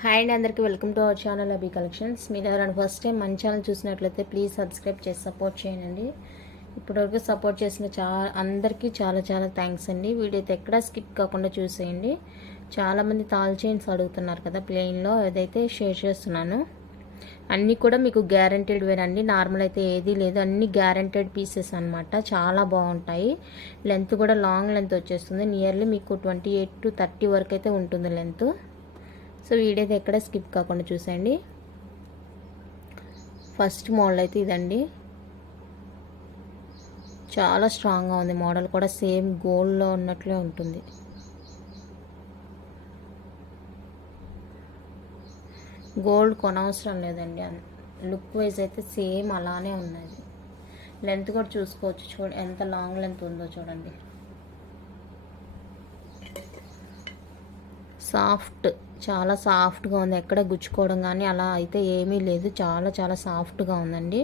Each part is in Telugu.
హాయ్ అండి అందరికీ welcome to our channel Abi collections. మీరు ఎవరైనా ఫస్ట్ టైం మన ఛానల్ చూసినట్లయితే ప్లీజ్ సబ్స్క్రైబ్ చేసి సపోర్ట్ చేయండి. ఇప్పటివరకు సపోర్ట్ చేసిన చా అందరికీ చాలా చాలా థ్యాంక్స్ అండి. వీడియో అయితే ఎక్కడా స్కిప్ కాకుండా చూసేయండి. చాలామంది తాల్ చైన్స్ అడుగుతున్నారు కదా ప్లెయిన్లో అదైతే షేర్ చేస్తున్నాను. అన్నీ కూడా మీకు గ్యారంటెడ్ అండి. నార్మల్ అయితే ఏదీ లేదు. అన్ని గ్యారంటెడ్ పీసెస్ అనమాట చాలా బాగుంటాయి. లెంత్ కూడా లాంగ్ లెంత్ వచ్చేస్తుంది. నియర్లీ మీకు ట్వంటీ ఎయిట్ టు థర్టీ వరకు అయితే ఉంటుంది లెంత్ సో వీడియో అయితే ఎక్కడ స్కిప్ కాకుండా చూసేయండి. ఫస్ట్ మోడల్ అయితే ఇదండి. చాలా స్ట్రాంగ్గా ఉంది. మోడల్ కూడా సేమ్ గోల్డ్లో ఉన్నట్లే ఉంటుంది. గోల్డ్ కొనవసరం లేదండి. లుక్ వైజ్ అయితే సేమ్ అలానే ఉన్నది. లెంత్ కూడా చూసుకోవచ్చు. చూడ ఎంత లాంగ్ లెంత్ ఉందో చూడండి. సాఫ్ట్ చాలా సాఫ్ట్గా ఉంది. ఎక్కడ గుచ్చుకోవడం కానీ అలా అయితే ఏమీ లేదు. చాలా చాలా సాఫ్ట్గా ఉందండి.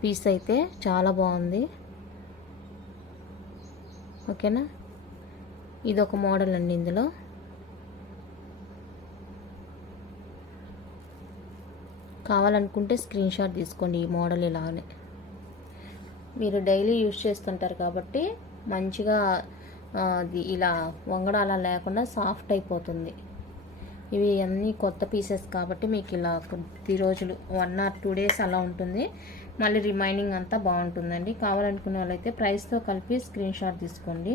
పీస్ అయితే చాలా బాగుంది. ఓకేనా? ఇది ఒక మోడల్ అండి ఇందులో. కావాలనుకుంటే స్క్రీన్ షాట్ తీసుకోండి ఈ మోడల్ ఇలానే. మీరు డైలీ యూజ్ చేస్తుంటారు కాబట్టి మంచిగా అది ఇలా వంగడం అలా లేకుండా సాఫ్ట్ అయిపోతుంది. ఇవి అన్నీ కొత్త పీసెస్ కాబట్టి మీకు ఇలా కొద్ది రోజులు వన్ ఆర్ టూ డేస్ అలా ఉంటుంది. మళ్ళీ రిమైనింగ్ అంతా బాగుంటుందండి. కావాలనుకునే వాళ్ళైతే ప్రైస్తో కలిపి స్క్రీన్ షాట్ తీసుకోండి.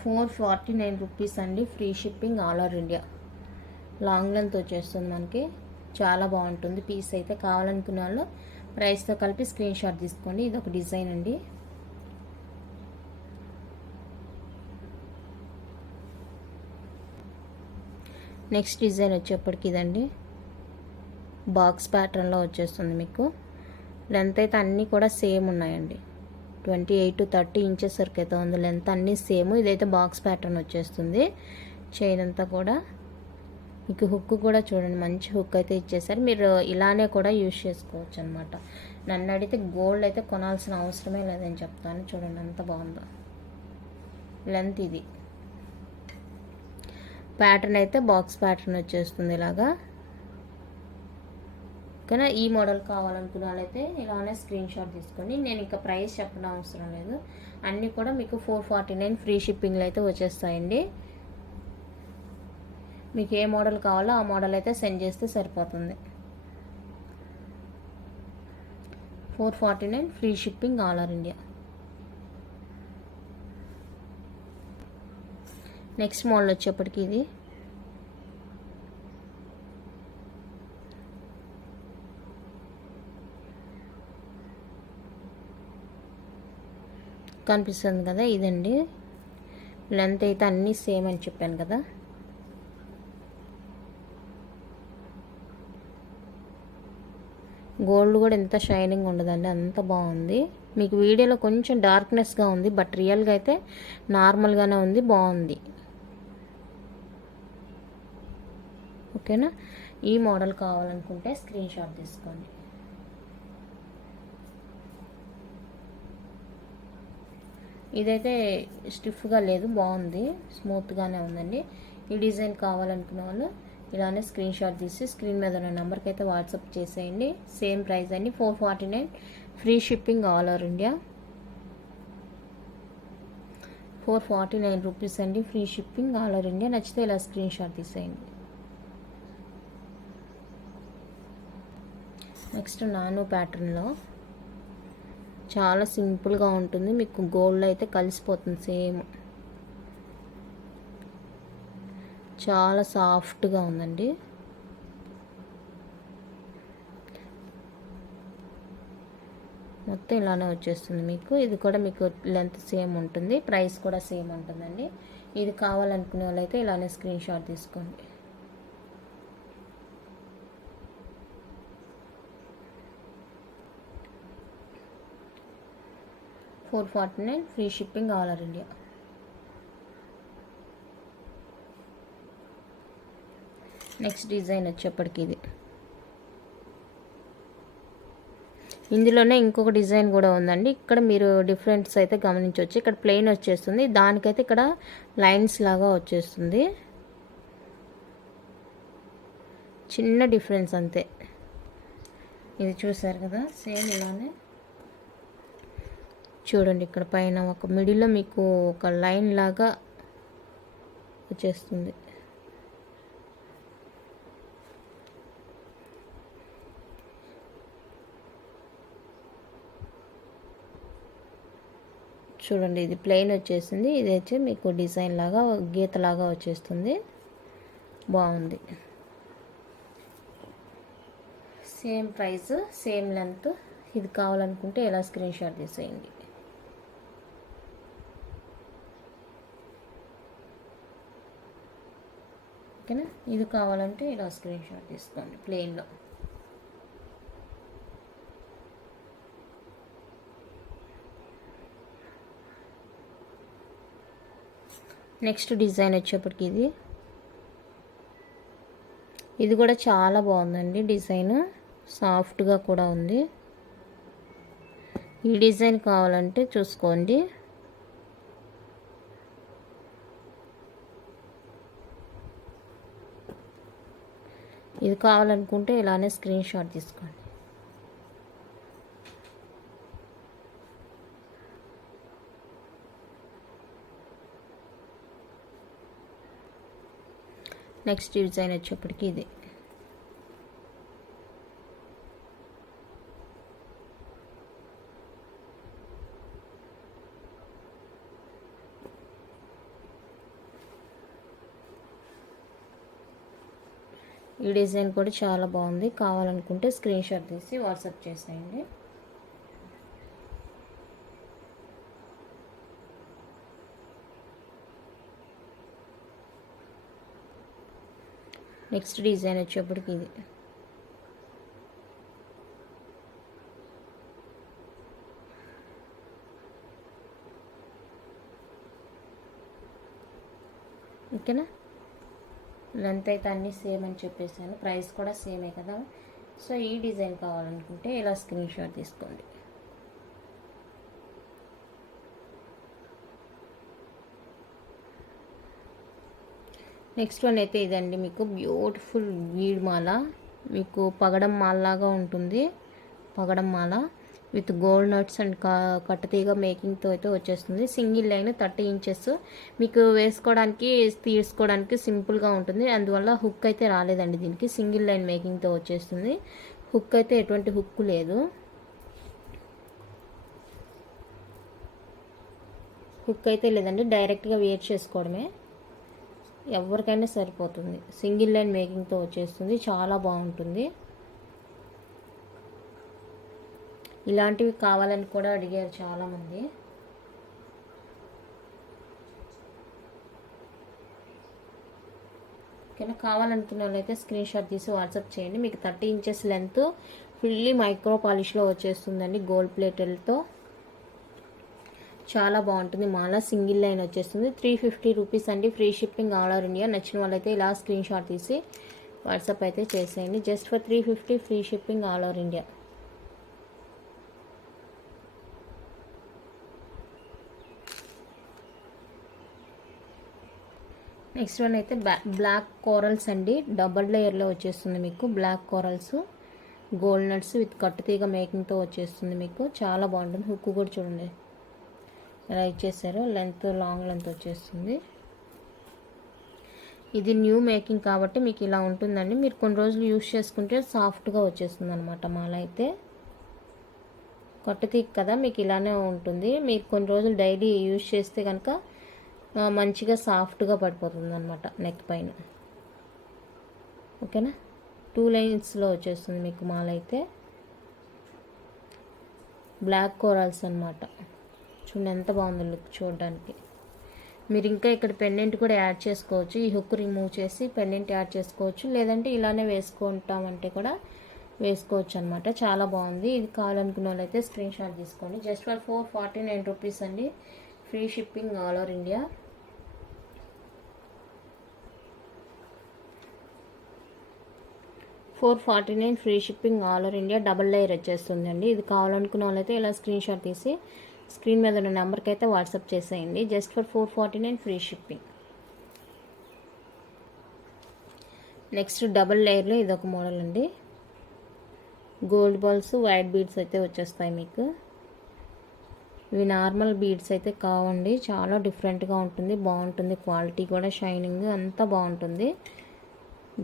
ఫోర్ ఫార్టీ నైన్ రూపీస్ అండి. Free shipping all over India long length వచ్చేస్తుంది మనకి. చాలా బాగుంటుంది పీస్ అయితే. కావాలనుకునే వాళ్ళు ప్రైస్తో కలిపి స్క్రీన్ షాట్ తీసుకోండి. ఇది ఒక డిజైన్ అండి. నెక్స్ట్ డిజైన్ వచ్చేప్పటికి ఇదండి. బాక్స్ ప్యాటర్న్లో వచ్చేస్తుంది మీకు. లెంత్ అయితే అన్నీ కూడా సేమ్ ఉన్నాయండి. Twenty eight to thirty inches వరకు అయితే ఉంది. లెంత్ అన్నీ సేమ్. ఇదైతే బాక్స్ ప్యాటర్న్ వచ్చేస్తుంది. చైన్ అంతా కూడా. మీకు హుక్ కూడా చూడండి. మంచి హుక్ అయితే ఇచ్చేసారు. మీరు ఇలానే కూడా యూజ్ చేసుకోవచ్చు అనమాట నన్ను అడిగితే గోల్డ్ అయితే కొనాల్సిన అవసరమే లేదని చెప్తాను. చూడండి అంత బాగుందో. లెంత్ ఇది. ప్యాటర్న్ అయితే బాక్స్ ప్యాటర్న్ వచ్చేస్తుంది ఇలాగా. కానీ ఈ మోడల్ కావాలనుకున్న వాళ్ళైతే ఇలానే స్క్రీన్ షాట్ తీసుకోండి. నేను ఇంకా ప్రైస్ చెప్పడం అవసరం లేదు. అన్నీ కూడా మీకు ఫోర్ ఫార్టీ నైన్ ఫ్రీ షిప్పింగ్లో అయితే వచ్చేస్తాయండి. మీకు ఏ మోడల్ కావాలో ఆ మోడల్ అయితే సెండ్ చేస్తే సరిపోతుంది. Four forty nine free shipping all over India. Next model వచ్చేప్పటికి ఇది. కనిపిస్తుంది కదా ఇదండి. లెంత్ అయితే అన్నీ సేమ్ అని చెప్పాను కదా. గోల్డ్ కూడా ఎంత షైనింగ్ ఉండదండి అంత బాగుంది. మీకు వీడియోలో కొంచెం డార్క్నెస్గా ఉంది బట్ రియల్గా అయితే నార్మల్గానే ఉంది బాగుంది. ఓకేనా? ఈ మోడల్ కావాలనుకుంటే స్క్రీన్ షాట్ తీసుకోండి. ఇదైతే స్టిఫ్గా లేదు బాగుంది స్మూత్గానే ఉందండి. ఈ డిజైన్ కావాలనుకున్న వాళ్ళు ఇలానే స్క్రీన్ షాట్ తీసి స్క్రీన్ మీద ఉన్న నెంబర్కి అయితే వాట్సాప్ చేసేయండి. సేమ్ ప్రైస్ అండి four forty nine. Free shipping all over India. Four forty nine rupees అండి free shipping all over India. నచ్చితే ఇలా స్క్రీన్ షాట్ తీసేయండి. నెక్స్ట్ నాను ప్యాటర్న్లో చాలా సింపుల్గా ఉంటుంది. మీకు గోల్డ్ అయితే కలిసిపోతుంది సేమ్. చాలా సాఫ్ట్గా ఉందండి. మొత్తం ఇలానే వచ్చేస్తుంది మీకు. ఇది కూడా మీకు లెంత్ సేమ్ ఉంటుంది. ప్రైస్ కూడా సేమ్ ఉంటుందండి. ఇది కావాలనుకునే వాళ్ళైతే ఇలానే స్క్రీన్ షాట్ తీసుకోండి. Four forty nine free shipping all over India next design వచ్చేప్పటికి ఇది. ఇందులోనే ఇంకొక డిజైన్ కూడా ఉందండి. ఇక్కడ మీరు డిఫరెన్స్ అయితే గమనించవచ్చు. ఇక్కడ ప్లెయిన్ వచ్చేస్తుంది. దానికైతే ఇక్కడ లైన్స్ లాగా వచ్చేస్తుంది. చిన్న డిఫరెన్స్ అంతే. ఇది చూసారు కదా? సేమ్ ఇలానే. చూడండి ఇక్కడ పైన ఒక మిడిల్లో మీకు ఒక లైన్ లాగా వచ్చేస్తుంది. చూడండి ఇది ప్లెయిన్ వచ్చేసింది. ఇది వచ్చి మీకు డిజైన్ లాగా గీత లాగా వచ్చేస్తుంది. బాగుంది. Same price same length. ఇది కావాలనుకుంటే ఎలా స్క్రీన్ షాట్ తీసేయండి. ఓకేనా ఇది కావాలంటే ఇలా స్క్రీన్ షాట్ తీసుకోండి ప్లెయిన్లో నెక్స్ట్ డిజైన్ వచ్చేప్పటికి ఇది. ఇది కూడా చాలా బాగుందండి డిజైన్. సాఫ్ట్గా కూడా ఉంది. ఈ డిజైన్ కావాలంటే చూసుకోండి. ఇది కావాలనుకుంటే ఇలానే స్క్రీన్ షాట్ తీసుకోండి. నెక్స్ట్ డిజైన్ వచ్చేప్పటికి ఇది. డిజైన్ కూడా చాలా బాగుంది. కావాలనుకుంటే స్క్రీన్ షాట్ తీసి వాట్సాప్ చేసేయండి. నెక్స్ట్ డిజైన్ వచ్చేప్పటికి ఇది. ఓకేనా? లెంత్ అయితే అన్నీ సేమ్ అని చెప్పేసాను ప్రైస్ కూడా సేమే కదా. సో ఈ డిజైన్ కావాలనుకుంటే ఇలా స్క్రీన్ షాట్ తీసుకోండి. నెక్స్ట్ వన్ అయితే ఇదండి. మీకు బ్యూటిఫుల్ వీడ్ మాల. మీకు పగడం మాలలాగా ఉంటుంది. పగడం మాల. విత్ గోల్డ్ నట్స్ అండ్ కట్టతీగ మేకింగ్తో అయితే వచ్చేస్తుంది. Single line thirty inches. మీకు వేసుకోవడానికి తీసుకోవడానికి సింపుల్గా ఉంటుంది. అందువల్ల హుక్ అయితే రాలేదండి దీనికి. సింగిల్ లైన్ మేకింగ్తో వచ్చేస్తుంది. హుక్ అయితే ఎటువంటి హుక్ లేదు. హుక్ అయితే లేదండి. డైరెక్ట్గా వేర్ చేసుకోవడమే. ఎవరికైనా సరిపోతుంది. సింగిల్ లైన్ మేకింగ్తో వచ్చేస్తుంది. చాలా బాగుంటుంది. ఇలాంటివి కావాలని కూడా అడిగారు చాలామంది. ఓకేనా? కావాలనుకున్న వాళ్ళైతే స్క్రీన్ షాట్ తీసి వాట్సాప్ చేయండి. మీకు thirty inches length fully micro పాలిష్లో వచ్చేస్తుందండి గోల్డ్ ప్లేటెల్తో. చాలా బాగుంటుంది. మాల సింగిల్ లైన్ వచ్చేస్తుంది. త్రీ ఫిఫ్టీ రూపీస్ అండి. Free shipping all over India. నచ్చిన వాళ్ళైతే ఇలా స్క్రీన్ షాట్ తీసి వాట్సాప్ అయితే చేసేయండి. Just for three fifty free shipping all over India. Next one అయితే బ్లాక్ కోరల్స్ అండి. డబల్ లేయర్లో వచ్చేస్తుంది మీకు. Black corals gold nuts with కట్టుతీగ మేకింగ్తో వచ్చేస్తుంది మీకు. చాలా బాగుంటుంది. హుక్ కూడా చూడండి. ఎలా ఇచ్చేసారో. లెంత్ లాంగ్ లెంత్ వచ్చేస్తుంది. ఇది న్యూ మేకింగ్ కాబట్టి మీకు ఇలా ఉంటుందండి. మీరు కొన్ని రోజులు యూజ్ చేసుకుంటే సాఫ్ట్గా వచ్చేస్తుంది అనమాట మాల అయితే. కట్టుతీగ కదా మీకు ఇలానే ఉంటుంది. మీరు కొన్ని రోజులు డైలీ యూజ్ చేస్తే కనుక మంచిగా సాఫ్ట్గా పడిపోతుంది అనమాట నెక్ పైన. ఓకేనా? టూ లైన్స్లో వచ్చేస్తుంది మీకు మాల అయితే. బ్లాక్ కోరాల్స్ అనమాట చూడండి ఎంత బాగుంది లుక్ చూడడానికి. మీరు ఇంకా ఇక్కడ పెండెంట్ కూడా యాడ్ చేసుకోవచ్చు. ఈ హుక్ రిమూవ్ చేసి పెండెంట్ యాడ్ చేసుకోవచ్చు. లేదంటే ఇలానే వేసుకుంటామంటే కూడా వేసుకోవచ్చు అనమాట చాలా బాగుంది. ఇది కావాలనుకున్న వాళ్ళైతే స్క్రీన్ షాట్ తీసుకోండి. Just for four forty nine rupees అండి. Free shipping all over India four forty nine free shipping all over India double layer వచ్చేస్తుందండి. ఇది కావాలనుకున్న వాళ్ళైతే ఇలా స్క్రీన్ షాట్ తీసి స్క్రీన్ మీద ఉన్న నెంబర్కి అయితే వాట్సాప్ చేసేయండి. Just for four forty nine free shipping. Next double లేయర్లో ఇదొక మోడల్ అండి. గోల్డ్ బాల్స్ వైట్ బీడ్స్ అయితే వచ్చేస్తాయి మీకు. ఇవి నార్మల్ బీడ్స్ అయితే కావండి. చాలా డిఫరెంట్గా ఉంటుంది. బాగుంటుంది. క్వాలిటీ కూడా షైనింగ్ అంతా బాగుంటుంది.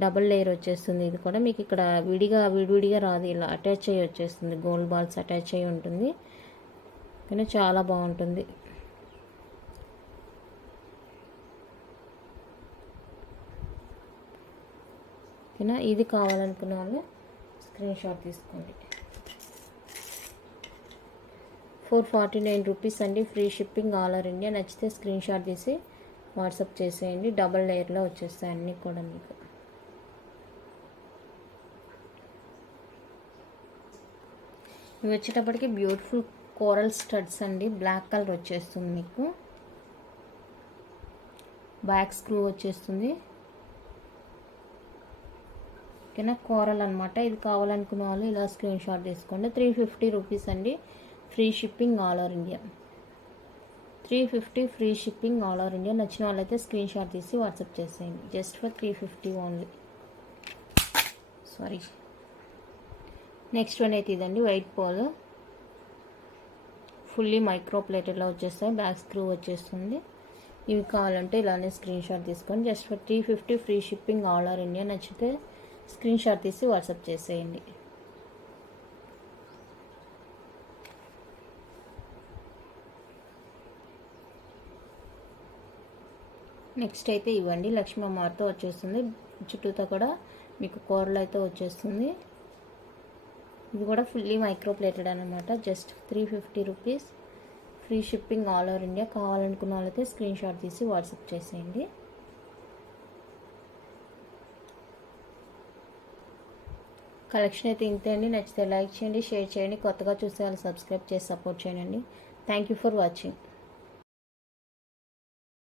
డబల్ లేయర్ వచ్చేస్తుంది. ఇది కూడా మీకు ఇక్కడ విడిగా విడివిడిగా రాదు. ఇలా అటాచ్ అయ్యి వచ్చేస్తుంది. గోల్డ్ బాల్స్ అటాచ్ అయ్యి ఉంటుంది. కానీ చాలా బాగుంటుంది. ఓకేనా? ఇది కావాలనుకున్న వాళ్ళు స్క్రీన్ షాట్ తీసుకోండి. ఫోర్ ఫార్టీ నైన్ రూపీస్ అండి. Free shipping all over India. నచ్చితే స్క్రీన్ షాట్ తీసి వాట్సాప్ చేసేయండి. డబల్ లేయర్లో వచ్చేస్తాయి అన్నీ కూడా మీకు. ఇవి వచ్చేటప్పటికి బ్యూటిఫుల్ కోరల్ స్టడ్స్ అండి. బ్లాక్ కలర్ వచ్చేస్తుంది మీకు. బ్యాక్ స్క్రూ వచ్చేస్తుంది. ఓకేనా? కోరల్ అనమాట ఇది కావాలనుకున్న వాళ్ళు ఇలా స్క్రీన్ షాట్ తీసుకోండి. త్రీ ఫిఫ్టీ రూపీస్ అండి. Free shipping all over India. Three fifty free shipping all over India. నచ్చిన వాళ్ళైతే స్క్రీన్ షాట్ తీసి వాట్సాప్ చేసేయండి. Just for three fifty only. Sorry. Next one అయితే ఇదండి వైట్ పాల్ ఫుల్లీ మైక్రో ప్లేటెడ్లో వచ్చేస్తాయి బ్యాక్ స్క్రూ వచ్చేస్తుంది. ఇవి కావాలంటే ఇలానే స్క్రీన్ షాట్ తీసుకొని just for three fifty free shipping all over India నచ్చితే స్క్రీన్ షాట్ తీసి వాట్సాప్ చేసేయండి. నెక్స్ట్ అయితే ఇవ్వండి. లక్ష్మీ అమ్మవారితో వచ్చేస్తుంది. చుట్టూతో కూడా మీకు కూరలు అయితే వచ్చేస్తుంది. ఇది కూడా ఫుల్లీ మైక్రో ప్లేటెడ్ అనమాట just three fifty rupees free shipping all over India కావాలనుకున్న వాళ్ళైతే స్క్రీన్ షాట్ తీసి వాట్సాప్ చేసేయండి. కలెక్షన్ అయితే ఇంతే అండి. నచ్చితే లైక్ చేయండి షేర్ చేయండి. కొత్తగా చూసే వాళ్ళు సబ్స్క్రైబ్ చేసి సపోర్ట్ చేయండి. Thank you for watching